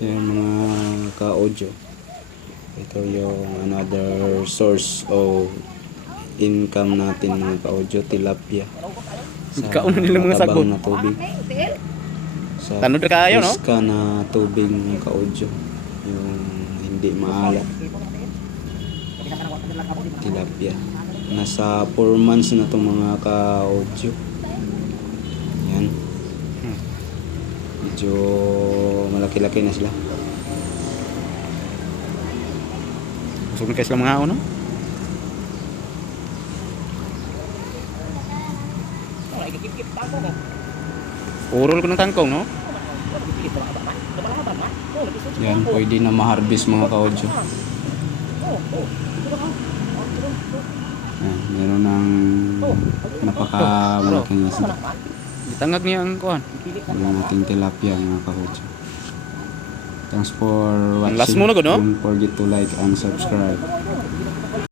Yan mga ka-audio. Ito yung another source of income natin mga ka-audio, tilapia. Sa Kauna nila mga sagot. matabang na tubig. Sa Tanod na kayo, no? friska na tubig mga ka-audio. Yung hindi maalat. Tilapia. Nasa 4 months na itong mga ka-audio. Yan. Medyo malaki-laki na sila. Busog na kayo sila mga no? Urol ko ng tangkong, no? Yan, pwede na ma-harvest mga ka-audio. Yan, meron ng napaka-malaking isda. Itangag niya ang kuhan. Yung ating tilapia mga ka-audio. Thanks for watching. Last mo na ko, no? Don't forget to like and subscribe.